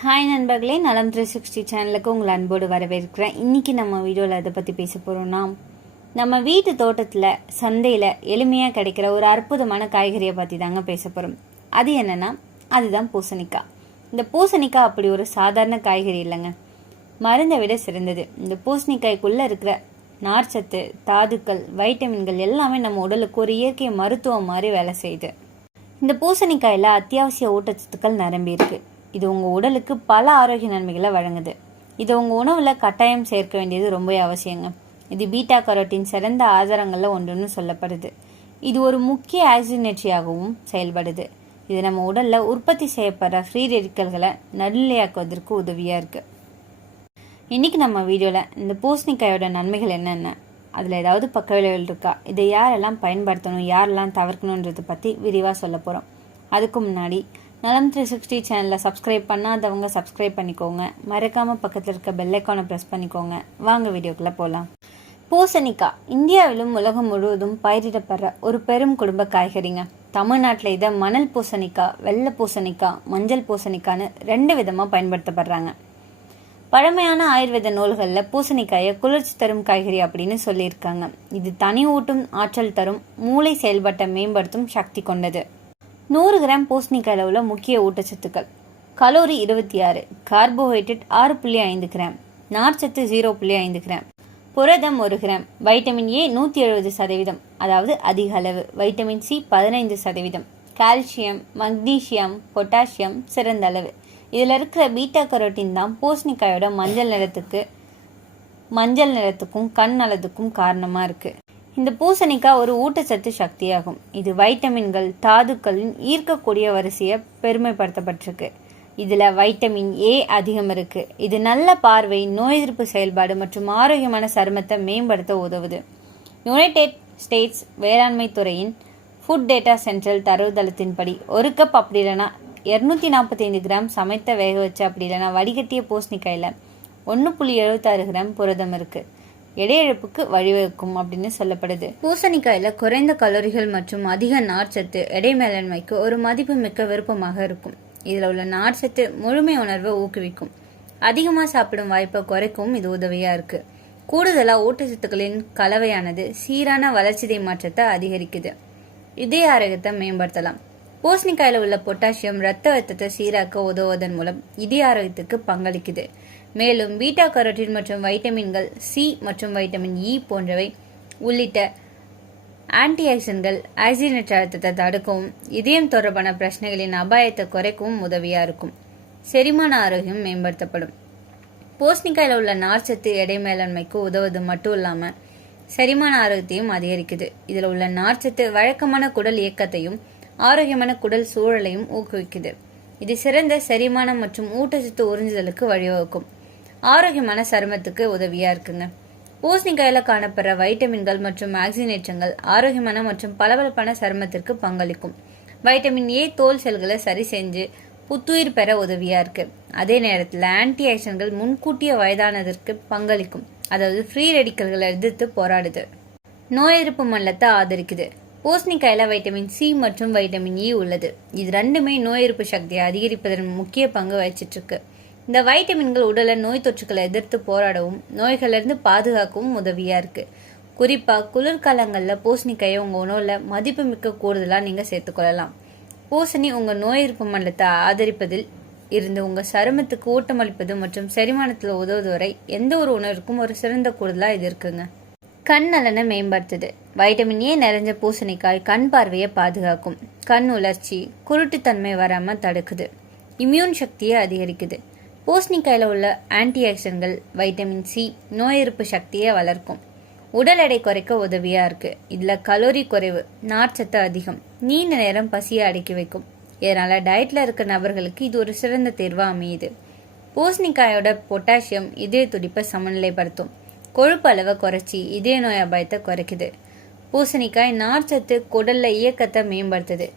Hi நண்பர்களே. நலம் three sixty சேனலுக்கு உங்களை அன்போடு வரவேற்கிறேன். இன்றைக்கி நம்ம வீடியோவில் அதை பற்றி பேச போகிறோம்னா நம்ம வீட்டு தோட்டத்தில் சந்தையில் எளிமையாக கிடைக்கிற ஒரு அற்புதமான காய்கறியை பற்றி தாங்க பேச போகிறோம் அது என்னன்னா அதுதான் பூசணிக்காய். இந்த பூசணிக்காய் அப்படி ஒரு சாதாரண காய்கறி இல்லைங்க. மருந்தை விட சிறந்தது. இந்த பூசணிக்காய்க்குள்ளே இருக்கிற நார்ச்சத்து தாதுக்கள் வைட்டமின்கள் எல்லாமே நம்ம உடலுக்கு ஒரு இயற்கை மருத்துவம் மாதிரி வேலை செய்யுது. இந்த பூசணிக்காயில் அத்தியாவசிய ஊட்டச்சத்துக்கள் நிரம்பி இருக்குது இது உங்கள் உடலுக்கு பல ஆரோக்கிய நன்மைகளை வழங்குது. இது உங்கள் உணவில் கட்டாயம் சேர்க்க வேண்டியது ரொம்ப அவசியங்க. இது பீட்டா கரோட்டின் சிறந்த ஆதாரங்களில் ஒன்றுன்னு சொல்லப்படுது. இது ஒரு முக்கிய ஆக்சிஜனேற்றியாகவும் செயல்படுது. இது நம்ம உடலில் உற்பத்தி செய்யப்படுற ஃப்ரீ ரெடிக்கல்களை நடுநிலையாக்குவதற்கு உதவியாக இருக்குது இன்னைக்கு நம்ம வீடியோவில் இந்த பூசணிக்காயோட நன்மைகள் என்னென்ன? அதில் ஏதாவது பக்க விளைவுகள் இருக்கா? இதை யாரெல்லாம் பயன்படுத்தணும் யாரெல்லாம் தவிர்க்கணுன்றதை பற்றி விரிவாக சொல்ல போகிறோம் அதுக்கு முன்னாடி நலம் த்ரீ சிக்ஸ்டி சேனலை சப்ஸ்கிரைப் பண்ணாதவங்க சப்ஸ்கிரைப் பண்ணிக்கோங்க. மறக்காமல் பக்கத்தில் இருக்க பெல்லைக்கானை ப்ரெஸ் பண்ணிக்கோங்க. வாங்க வீடியோக்குள்ளே போகலாம் பூசணிக்காய். இந்தியாவிலும் உலகம் முழுவதும் பயிரிடப்படுற ஒரு பெரும் குடும்ப காய்கறிங்க. தமிழ்நாட்டில் இதை மணல் பூசணிக்காய் வெள்ளை பூசணிக்காய் மஞ்சள் பூசணிக்கான்னு ரெண்டு விதமாக பயன்படுத்தப்படுறாங்க. பழமையான ஆயுர்வேத நூல்களில் பூசணிக்காயை குளிர்ச்சி தரும் காய்கறி அப்படின்னு சொல்லியிருக்காங்க. இது தனி ஊட்டும் ஆற்றல் தரும் மூளை செயல்பாட்டை மேம்படுத்தும் சக்தி கொண்டது. நூறு கிராம் பூசணிக்காயில் உள்ள முக்கிய ஊட்டச்சத்துக்கள். கலோரி இருபத்தி ஆறு கார்போஹைட்ரேட் ஆறு புள்ளி ஐந்து கிராம் நார்ச்சத்து ஜீரோ புள்ளி ஐந்து கிராம் புரதம் ஒரு கிராம் வைட்டமின் ஏ நூற்றி எழுபது சதவீதம் அதாவது அதிக அளவு வைட்டமின் சி பதினைந்து சதவீதம் கால்சியம் மக்னீசியம் பொட்டாசியம் சிறந்த அளவு. இதில் இருக்கிற பீட்டா கரோட்டின் தான் பூசணிக்காயோட மஞ்சள் நிறத்துக்கு மஞ்சள் நிறத்துக்கும் கண் நலத்துக்கும் காரணமாக இருக்குது இந்த பூசணிக்காய் ஒரு ஊட்டச்சத்து சக்தியாகும். இது வைட்டமின்கள் தாதுக்களின் ஈர்க்கக்கூடிய வரிசையை பெருமைப்படுத்தப்பட்டிருக்கு. இதில் வைட்டமின் ஏ அதிகம் இருக்கு. இது நல்ல பார்வை நோய் எதிர்ப்பு செயல்பாடு மற்றும் ஆரோக்கியமான சருமத்தை மேம்படுத்த உதவுது. யுனைடெட் ஸ்டேட்ஸ் வேளாண்மை துறையின் ஃபுட் டேட்டா சென்ட்ரல் தரவுதளத்தின்படி ஒரு கப் அப்படி இல்லைன்னா இரநூத்தி நாற்பத்தைந்து கிராம் சமைத்த வேக வச்சு அப்படி இல்லைன்னா வடிகட்டிய பூசணிக்காயில் ஒன்று புள்ளி எழுபத்தாறு கிராம் புரதம் இருக்குது எடை இழப்புக்கு வழிவகுக்கும் அப்படின்னு சொல்லப்படுது. பூசணிக்காயில் குறைந்த கலோரிகள் மற்றும் அதிக நார்ச்சத்து எடை மேலாண்மைக்கு ஒரு மதிப்பு மிக்க விருப்பமாக இருக்கும். இதில் உள்ள நார்ச்சத்து முழுமை உணர்வை ஊக்குவிக்கும். அதிகமாக சாப்பிடும் வாய்ப்பை குறைக்கவும் இது உதவியாக இருக்கு. கூடுதலாக ஊட்டச்சத்துக்களின் கலவையானது சீரான வளர்ச்சிதை மாற்றத்தை அதிகரிக்குது. இதய ஆரோக்கியத்தை மேம்படுத்தலாம். பூசணிக்காயில் உள்ள பொட்டாசியம் ரத்த அழுத்தத்தை சீராக்க உதவுவதன் மூலம் இதய ஆரோக்கியத்துக்கு பங்களிக்குது. மேலும் பீட்டா கரோட்டின் மற்றும் வைட்டமின்கள் சி மற்றும் வைட்டமின் இ போன்றவை உள்ளிட்ட ஆன்டி ஆக்சிடன்கள் அழுத்தத்தை தடுக்கவும் இதயம் தொடர்பான பிரச்சனைகளின் அபாயத்தை குறைக்கவும் உதவியாக இருக்கும். செரிமான ஆரோக்கியம் மேம்படுத்தப்படும். போஸ்னிக்காயில் உள்ள நார்ச்சத்து எடை மேலாண்மைக்கு உதவுவது மட்டும் இல்லாமல் செரிமான ஆரோக்கியத்தையும் அதிகரிக்குது. இதில் உள்ள நார்ச்சத்து வழக்கமான குடல் இயக்கத்தையும் ஆரோக்கியமான குடல் சூழலையும் ஊக்குவிக்குது. இது சிறந்த செரிமானம் மற்றும் ஊட்டச்சத்து உறிஞ்சுதலுக்கு வழிவகுக்கும். ஆரோக்கியமான சருமத்துக்கு உதவியா இருக்குங்க. பூசணிக்காயில காணப்படுற வைட்டமின்கள் மற்றும் மேக்சினேற்றங்கள் ஆரோக்கியமான மற்றும் பளபளப்பான சருமத்திற்கு பங்களிக்கும். வைட்டமின் ஏ தோல் செல்களை சரி செஞ்சு புத்துயிர் பெற உதவியா இருக்கு. அதே நேரத்தில் ஆன்டி ஆக்சன்கள் முன்கூட்டிய வயதானதற்கு பங்களிக்கும். அதாவது ஃப்ரீ ரெடிக்கல்களை எதிர்த்து போராடுது. நோய் எதிர்ப்பு மல்லத்தை ஆதரிக்குது. பூசணிக்காயில வைட்டமின் சி மற்றும் வைட்டமின் இ உள்ளது. இது ரெண்டுமே நோய் எதிர்ப்பு சக்தியை அதிகரிப்பதன் முக்கிய பங்கு வகிச்சிட்டு இருக்கு. இந்த வைட்டமின்கள் உடலை நோய் தொற்றுக்களை எதிர்த்து போராடவும் நோய்களிலிருந்து பாதுகாக்கவும் உதவியாக இருக்குது குறிப்பாக குளிர்காலங்களில் பூசணிக்காயை உங்கள் உணவில் மதிப்புமிக்க கூடுதலாக நீங்கள் சேர்த்துக்கொள்ளலாம் பூசணி உங்கள் நோய் எதிர்ப்பு மண்டலத்தை ஆதரிப்பதில் இருந்து உங்கள் சருமத்துக்கு ஊட்டமளிப்பது மற்றும் செரிமானத்தில் உதவுவது வரை எந்த ஒரு உணவிற்கும் ஒரு சிறந்த கூடுதலாக இது இருக்குங்க. கண் நலனை மேம்படுத்துது. வைட்டமின் ஏ நிறைஞ்ச பூசணிக்காய் கண் பார்வையை பாதுகாக்கும். கண் உலர்ச்சி குருட்டுத்தன்மை வராமல் தடுக்குது. இம்யூன் சக்தியை அதிகரிக்குது. பூசணிக்காயில் உள்ள ஆன்டி ஆக்சிடன்கள் வைட்டமின் சி நோய் எதிர்ப்பு சக்தியை வளர்க்கும். உடல் எடை குறைக்க உதவியாக இருக்குது இதில் கலோரி குறைவு நார்ச்சத்து அதிகம் நீண்ட நேரம் பசியை அடக்கி வைக்கும். இதனால் டயட்டில் இருக்க நபர்களுக்கு இது ஒரு சிறந்த தேர்வாக அமையுது. பூசணிக்காயோட பொட்டாசியம் இதய துடிப்பை சமநிலைப்படுத்தும். கொழுப்பு அளவை குறைச்சி இதய நோய் அபாயத்தை குறைக்குது. பூசணிக்காய் நார்ச்சத்து குடல்ல இயக்கத்தை மேம்படுத்துது.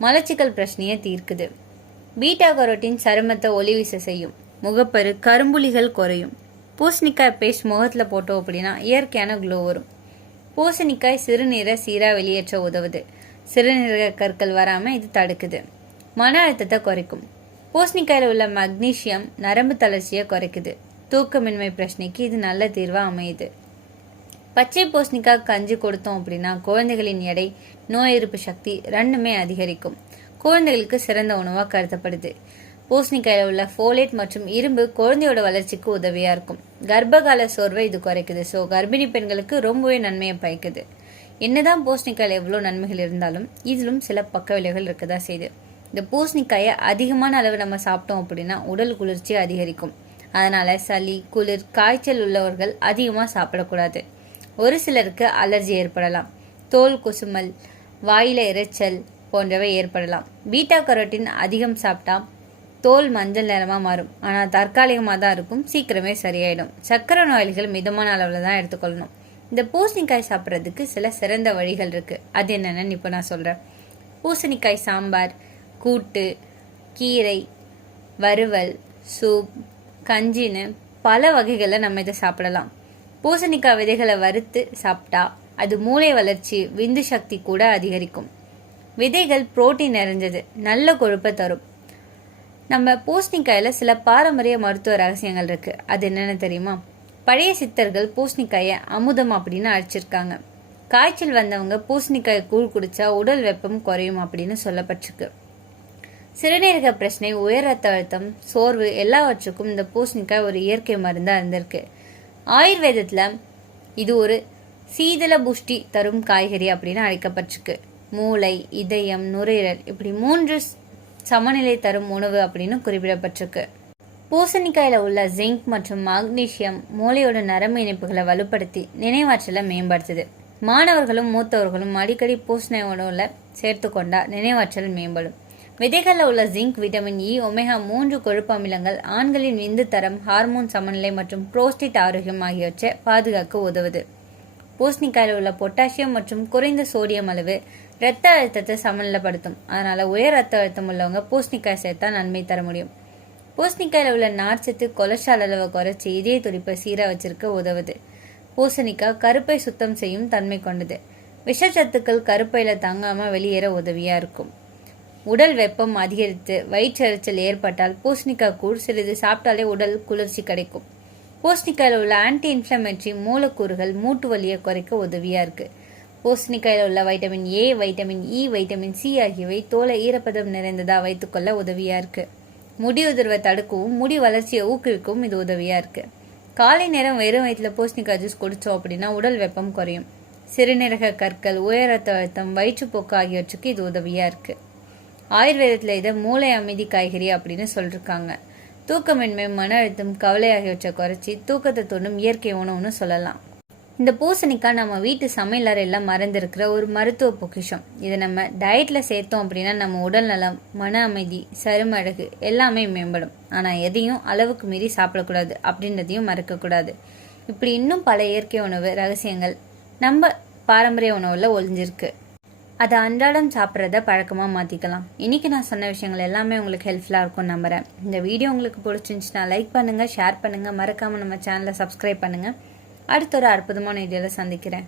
மலச்சிக்கல் பிரச்சனையை தீர்க்குது. பீட்டா கரோட்டின் சருமத்தை ஒளிவீச செய்யும். முகப்பரு கரும்புலிகள் குறையும். பூசணிக்காய் பேஸ்ட் முகத்தில் போட்டோம் அப்படின்னா இயற்கையான க்ளோ வரும். பூசணிக்காய் சிறுநீரை சீராக வெளியேற்ற உதவுது. சிறுநீரக கற்கள் வராமல் இது தடுக்குது. மன அழுத்தத்தை குறைக்கும். பூசணிக்காயில் உள்ள மக்னீசியம் நரம்பு தளர்ச்சியை குறைக்குது. தூக்கமின்மை பிரச்சனைக்கு இது நல்ல தீர்வாக அமையுது. பச்சை பூசணிக்காய் கஞ்சி கொடுத்தோம் அப்படின்னா குழந்தைகளின் எடை நோய் எதிர்ப்பு சக்தி ரெண்டுமே அதிகரிக்கும். குழந்தைகளுக்கு சிறந்த உணவாக கருதப்படுது. பூசணிக்காயில் உள்ள ஃபோலேட் மற்றும் இரும்பு குழந்தையோட வளர்ச்சிக்கு உதவியாக இருக்கும். கர்ப்பகால சோர்வை இது குறைக்குது. ஸோ கர்ப்பிணி பெண்களுக்கு ரொம்பவே நன்மையை பயக்குது. என்னதான் பூசணிக்காயில் எவ்வளோ நன்மைகள் இருந்தாலும் இதிலும் சில பக்க விளைவுகள் இருக்கதா செய்யுது. இந்த பூசணிக்காயை அதிகமான அளவு நம்ம சாப்பிட்டோம் அப்படின்னா உடல் குளிர்ச்சி அதிகரிக்கும். அதனால சளி குளிர் காய்ச்சல் உள்ளவர்கள் அதிகமாக சாப்பிடக்கூடாது. ஒரு சிலருக்கு அலர்ஜி ஏற்படலாம். தோல் கொசுமல் வாயில இரைச்சல் போன்றவை ஏற்படலாம். பீட்டா கரோட்டின் அதிகம் சாப்பிட்டா தோல் மஞ்சள் நிறமாக மாறும். ஆனால் தற்காலிகமாக தான் இருக்கும். சீக்கிரமே சரியாயிடும். சக்கரை நோயாளிகள் மிதமான அளவில் தான் எடுத்துக்கொள்ளணும். இந்த பூசணிக்காய் சாப்பிட்றதுக்கு சில சிறந்த வழிகள் இருக்குது அது என்னென்னு இப்போ நான் சொல்கிறேன் பூசணிக்காய் சாம்பார் கூட்டு கீரை வறுவல் சூப் கஞ்சின்னு பல வகைகளில் நம்ம இதை சாப்பிடலாம். பூசணிக்காய் விதைகளை வறுத்து சாப்பிட்டா அது மூளை வளர்ச்சி விந்து சக்தி கூட அதிகரிக்கும். விதைகள் புரோட்டீன் நிறைஞ்சது நல்ல கொழுப்பை தரும். நம்ம பூசணிக்காயில் சில பாரம்பரிய மருத்துவ ரகசியங்கள் இருக்கு. அது என்னென்னு தெரியுமா? பழைய சித்தர்கள் பூசணிக்காயை அமுதம் அப்படின்னு அழைச்சிருக்காங்க. காய்ச்சல் வந்தவங்க பூசணிக்காயை கூழ் குடிச்சா உடல் வெப்பம் குறையும் அப்படின்னு சொல்லப்பட்டிருக்கு. சிறுநீரக பிரச்சனை உயர் ரத்த அழுத்தம் சோர்வு எல்லாவற்றுக்கும் இந்த பூசணிக்காய் ஒரு இயற்கை மருந்தாக இருந்திருக்கு. ஆயுர்வேதத்தில் இது ஒரு சீதள புஷ்டி தரும் காய்கறி அப்படின்னு அழைக்கப்பட்டிருக்கு. மூளை இதயம் நுரையீரல் இப்படி மூன்று சமநிலை தரும் உணவு அப்படின்னு குறிப்பிடப்பட்டிருக்கு. பூசணிக்காயில் உள்ள ஜிங்க் மற்றும் மக்னீசியம் மூளையோட நரம்பு இணைப்புகளை வலுப்படுத்தி நினைவாற்றலை மேம்படுத்துது. மாணவர்களும் மூத்தவர்களும் அடிக்கடி பூசணி உணவுல சேர்த்து கொண்டா நினைவாற்றல் மேம்படும். விதைகளில் உள்ள ஜிங்க் விட்டமின் இ ஒமேகா மூன்று கொழுப்பு அமிலங்கள் ஆண்களின் விந்து தரம் ஹார்மோன் சமநிலை மற்றும் புரோஸ்டிட் ஆரோக்கியம் ஆகியவற்றை பாதுகாக்க உதவுது. பூசணிக்காயில் உள்ள பொட்டாசியம் மற்றும் குறைந்த சோடியம் அளவு இரத்த அழுத்தத்தை சமநிலைப்படுத்தும். அதனால உயர் ரத்த அழுத்தம் உள்ளவங்க பூசணிக்காய் சேர்த்தா நன்மை தர முடியும். பூசணிக்காயில் உள்ள நார்ச்சத்து கொலஸ்ட்ரால் அளவை குறைச்சி இதய துடிப்பை சீராக வச்சிருக்க உதவுது. பூசணிக்காய் கருப்பை சுத்தம் செய்யும் தன்மை கொண்டது. விஷச்சத்துக்கள் கருப்பையில் தங்காமல் வெளியேற உதவியாக இருக்கும். உடல் வெப்பம் அதிகரித்து வயிற்றெரிச்சல் ஏற்பட்டால் பூசணிக்காய் கூழ் சிறிது சாப்பிட்டாலே உடல் குளிர்ச்சி கிடைக்கும். பூசணிக்காயில் உள்ள ஆன்டி இன்ஃப்ளமேட்ரி மூலக்கூறுகள் மூட்டு வலியை குறைக்க உதவியாக இருக்குது பூசணிக்காயில் உள்ள vitamin A vitamin E vitamin C ஆகியவை தோலை ஈரப்பதம் நிறைந்ததாக வைத்துக்கொள்ள உதவியாக இருக்குது முடி உதிர்வை தடுக்கவும் முடி வளர்ச்சியை ஊக்குவிக்கவும் இது உதவியாக இருக்குது காலை நேரம் வெறும் வயிற்றுல பூசணிக்காய் ஜூஸ் குடித்தோம் அப்படின்னா உடல் வெப்பம் குறையும். சிறுநீரக கற்கள் உயர் ரத்த அழுத்தம் வயிற்றுப்போக்கு ஆகியவற்றுக்கு இது உதவியாக இருக்குது ஆயுர்வேதத்தில் இதை மூளை அமைதி காய்கறி அப்படின்னு சொல்லியிருக்காங்க தூக்கமின்மை மன அழுத்தம் கவலை ஆகியவற்றை குறைச்சி தூக்கத்தை தூண்டும் இயற்கை உணவுன்னு சொல்லலாம். இந்த பூசணிக்காய் நம்ம வீட்டு சமையலறையில் மறந்துருக்கிற ஒரு மருத்துவ பொக்கிஷம். இதை நம்ம டயட்டில் சேர்த்தோம் அப்படின்னா நம்ம உடல் நலம் மன அமைதி சரும அழகு எல்லாமே மேம்படும். ஆனால் எதையும் அளவுக்கு மீறி சாப்பிடக்கூடாது அப்படின்றதையும் மறக்கக்கூடாது. இப்படி இன்னும் பல இயற்கை உணவு ரகசியங்கள் நம்ம பாரம்பரிய உணவில் ஒளிஞ்சிருக்கு. அதை அன்றாடம் சாப்பிட்றத பழக்கமாக மாற்றிக்கலாம் இன்றைக்கி நான் சொன்ன விஷயங்கள் எல்லாமே உங்களுக்கு ஹெல்ப்ஃபுல்லாக இருக்கும்னு நம்புகிறேன் இந்த வீடியோ உங்களுக்கு பிடிச்சிருந்துச்சுன்னா லைக் பண்ணுங்கள் ஷேர் பண்ணுங்கள் மறக்காமல் நம்ம சேனலை சப்ஸ்கிரைப் பண்ணுங்கள் அடுத்த ஒரு அற்புதமான வீடியோவில் சந்திக்கிறேன்.